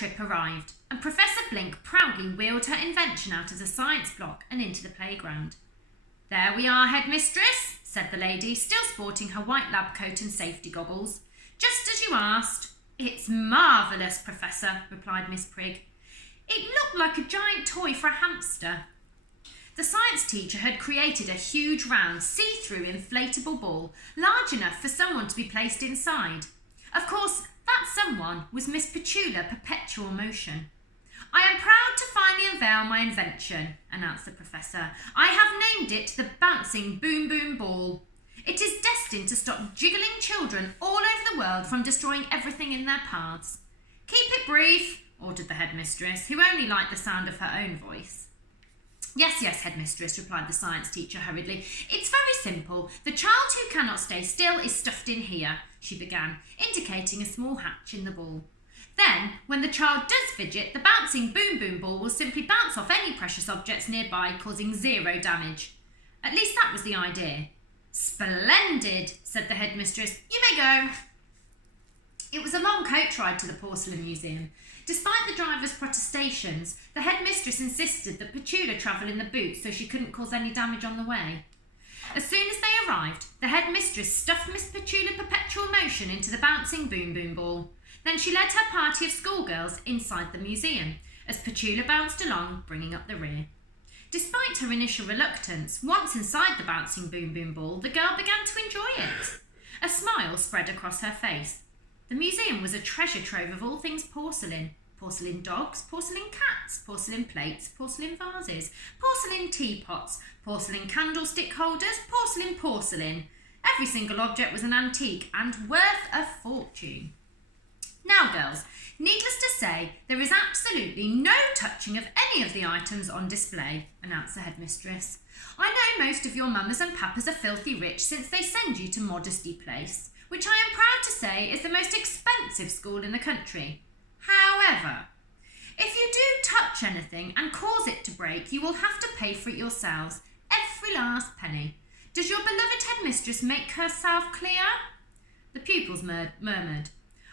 trip arrived, and Professor Blink proudly wheeled her invention out of the science block and into the playground. "There we are, headmistress," said the lady, still sporting her white lab coat and safety goggles. "Just as you asked." "It's marvellous, Professor," replied Miss Prigg. It looked like a giant toy for a hamster. The science teacher had created a huge round, see-through inflatable ball, large enough for someone to be placed inside. Of course, that someone was Miss Petula Perpetual Motion. "I am proud to finally unveil my invention," announced the professor. "I have named it the Bouncing Boom Boom Ball. It is destined to stop jiggling children all over the world from destroying everything in their paths." "Keep it brief," ordered the headmistress, who only liked the sound of her own voice. Yes, headmistress," replied the science teacher hurriedly. "It's very simple. The child who cannot stay still is stuffed in here," she began, indicating a small hatch in the ball. "Then, when the child does fidget, the bouncing boom boom ball will simply bounce off any precious objects nearby, causing 0 damage. At least that was the idea." "Splendid," said the headmistress. "You may go." It was a long coach ride to the Porcelain Museum. Despite the driver's protestations, the headmistress insisted that Petula travel in the boot so she couldn't cause any damage on the way. As soon as they arrived, the headmistress stuffed Miss Petula Perpetual Motion into the bouncing boom boom ball. Then she led her party of schoolgirls inside the museum, as Petula bounced along, bringing up the rear. Despite her initial reluctance, once inside the bouncing boom boom ball, the girl began to enjoy it. A smile spread across her face. The museum was a treasure trove of all things porcelain. Porcelain dogs, porcelain cats, porcelain plates, porcelain vases, porcelain teapots, porcelain candlestick holders, porcelain. Every single object was an antique and worth a fortune. "Now, girls, needless to say, there is absolutely no touching of any of the items on display," announced the headmistress. "I know most of your mammas and papas are filthy rich since they send you to Modesty Place, which I am proud to say is the most expensive school in the country. However, if you do touch anything and cause it to break, you will have to pay for it yourselves, every last penny. Does your beloved headmistress make herself clear?" The pupils murmured.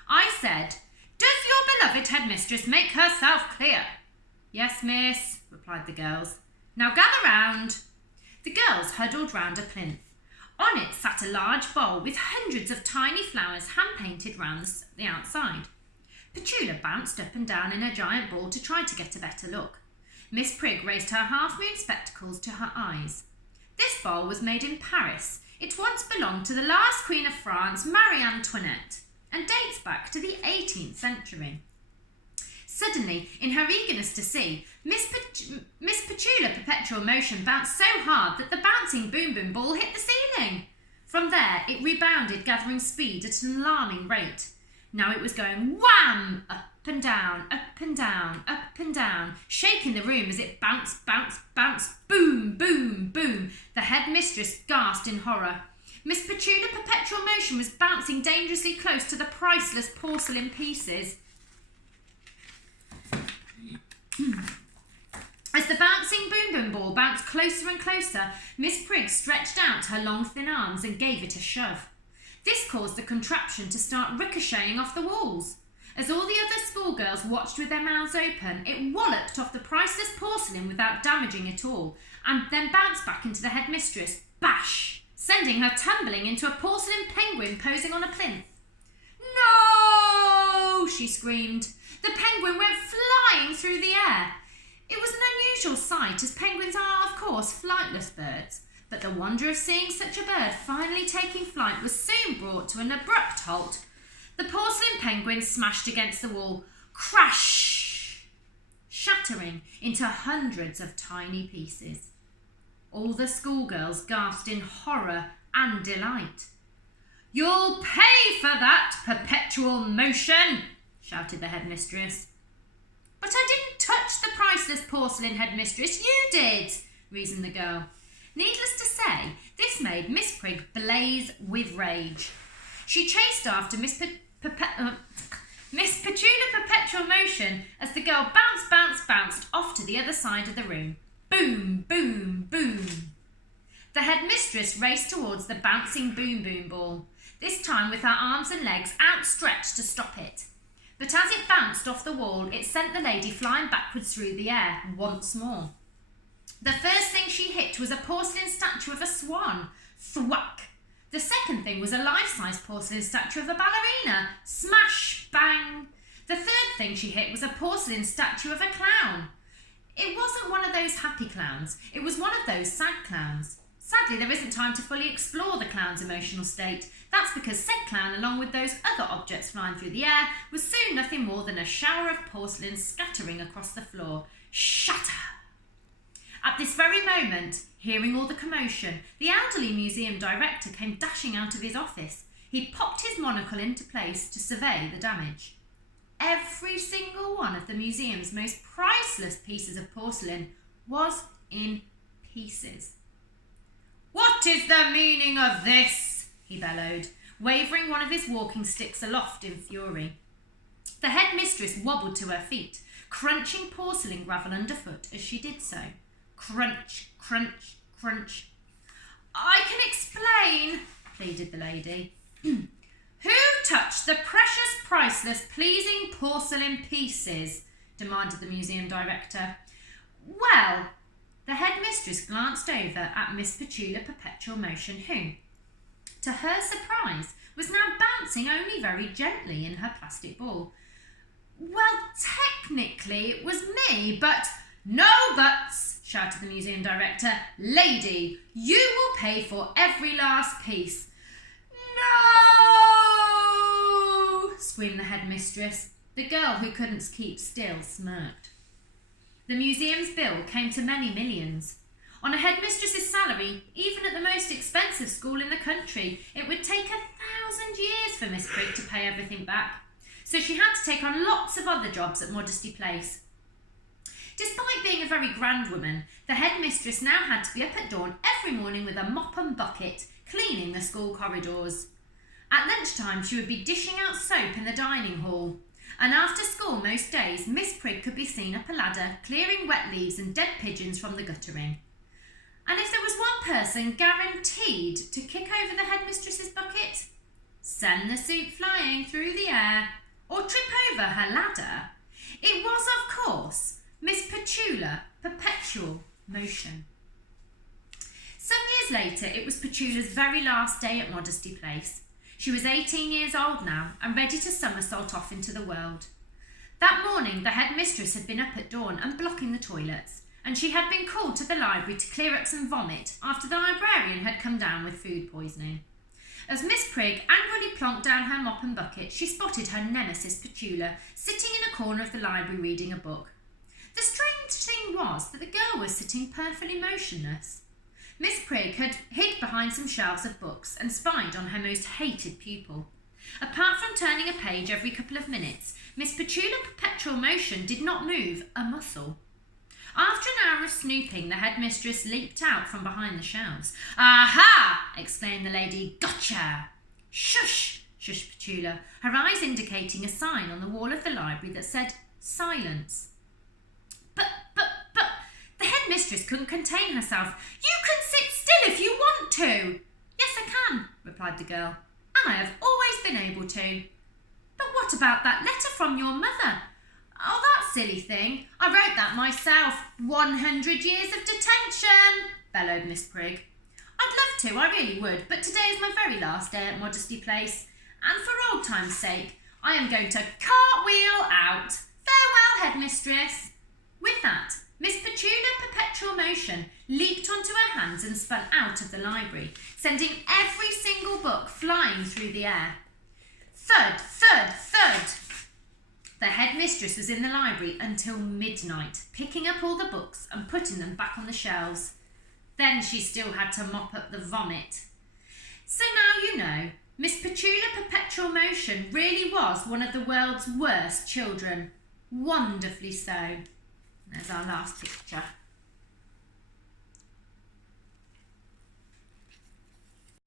"I said, does your beloved headmistress make herself clear?" "Yes, miss," replied the girls. "Now gather round." The girls huddled round a plinth. On it sat a large bowl with hundreds of tiny flowers hand-painted round the outside. Petula bounced up and down in her giant ball to try to get a better look. Miss Prigg raised her half-moon spectacles to her eyes. This bowl was made in Paris. It once belonged to the last Queen of France, Marie Antoinette, and dates back to the 18th century. Suddenly, in her eagerness to see, Miss Petula Perpetual Motion bounced so hard that the bouncing boom boom ball hit the ceiling. From there, it rebounded, gathering speed at an alarming rate. Now it was going wham! Up and down, up and down, up and down, shaking the room as it bounced, boom, boom, boom. The headmistress gasped in horror. Miss Petula Perpetual Motion was bouncing dangerously close to the priceless porcelain pieces. As the bouncing boom boom ball bounced closer and closer, Miss Prigg stretched out her long thin arms and gave it a shove. This caused the contraption to start ricocheting off the walls. As all the other schoolgirls watched with their mouths open, it walloped off the priceless porcelain without damaging it all, and then bounced back into the headmistress, bash, sending her tumbling into a porcelain penguin posing on a plinth. "No!" she screamed. The penguin went flying through the air. It was an unusual sight, as penguins are, of course, flightless birds, but the wonder of seeing such a bird finally taking flight was soon brought to an abrupt halt. The porcelain penguin smashed against the wall, crash, shattering into hundreds of tiny pieces. All the schoolgirls gasped in horror and delight. "You'll pay for that, Perpetual Motion!" shouted the headmistress. "But I didn't touch the priceless porcelain, headmistress. You did," reasoned the girl. Needless to say, this made Miss Prigg blaze with rage. She chased after Miss Petula Perpetual Motion as the girl bounced off to the other side of the room. Boom, boom, boom. The headmistress raced towards the bouncing boom boom ball, this time with her arms and legs outstretched to stop it. but as it bounced off the wall, it sent the lady flying backwards through the air once more. The first thing she hit was a porcelain statue of a swan. Thwack! The second thing was a life-size porcelain statue of a ballerina. Smash! Bang! The third thing she hit was a porcelain statue of a clown. It wasn't one of those happy clowns. It was one of those sad clowns. Sadly, there isn't time to fully explore the clown's emotional state. That's because said clown, along with those other objects flying through the air, was soon nothing more than a shower of porcelain scattering across the floor. Shatter! At this very moment, hearing all the commotion, the elderly museum director came dashing out of his office. He popped his monocle into place to survey the damage. Every single one of the museum's most priceless pieces of porcelain was in pieces. "What is the meaning of this?" he bellowed, waving one of his walking sticks aloft in fury. The headmistress wobbled to her feet, crunching porcelain gravel underfoot as she did so. Crunch, crunch, crunch. "I can explain," pleaded the lady. "Who touched the precious, priceless, pleasing porcelain pieces?" demanded the museum director. "Well," the headmistress glanced over at Miss Petula Perpetual Motion, who, to her surprise, was now bouncing only very gently in her plastic ball. "Well, technically it was me, but—" "No buts!" shouted the museum director. "Lady, you will pay for every last piece." "No!" screamed the headmistress. The girl who couldn't keep still smirked. The museum's bill came to many millions. On a headmistress's salary, even at the most expensive school in the country, it would take 1,000 years for Miss Prigg to pay everything back. So she had to take on lots of other jobs at Modesty Place. Despite being a very grand woman, the headmistress now had to be up at dawn every morning with a mop and bucket, cleaning the school corridors. At lunchtime, she would be dishing out soap in the dining hall. And after school most days, Miss Prigg could be seen up a ladder, clearing wet leaves and dead pigeons from the guttering. And if there was one person guaranteed to kick over the headmistress's bucket, send the soup flying through the air, or trip over her ladder, it was, of course, Miss Petula Perpetual Motion. Some years later, it was Petula's very last day at Modesty Place. She was 18 years old now and ready to somersault off into the world. That morning, the headmistress had been up at dawn and blocking the toilets, and she had been called to the library to clear up some vomit after the librarian had come down with food poisoning. As Miss Prigg angrily plonked down her mop and bucket, she spotted her nemesis Petula sitting in a corner of the library reading a book. The strange thing was that the girl was sitting perfectly motionless. Miss Prigg had hid behind some shelves of books and spied on her most hated pupil. Apart from turning a page every couple of minutes, Miss Petula Perpetual Motion did not move a muscle. After an hour of snooping, the headmistress leaped out from behind the shelves. "Aha!" exclaimed the lady. "Gotcha!" "Shush!" shushed Petula, her eyes indicating a sign on the wall of the library that said, "Silence." But, the headmistress couldn't contain herself. "You can sit still if you want to." "Yes, I can," replied the girl, "and I have always been able to." "But what about that letter from your mother?" "Oh, that silly thing. I wrote that myself. 100 years of detention," bellowed Miss Prigg. "I'd love to, I really would, but today is my very last day at Modesty Place, and for old time's sake, I am going to cartwheel out. Farewell, headmistress." With that, Miss Petula Perpetual Motion leaped onto her hands and spun out of the library, sending every single book flying through the air. Thud, thud, thud. The headmistress was in the library until midnight, picking up all the books and putting them back on the shelves. Then she still had to mop up the vomit. So now you know, Miss Petula Perpetual Motion really was one of the world's worst children. Wonderfully so. There's our last picture.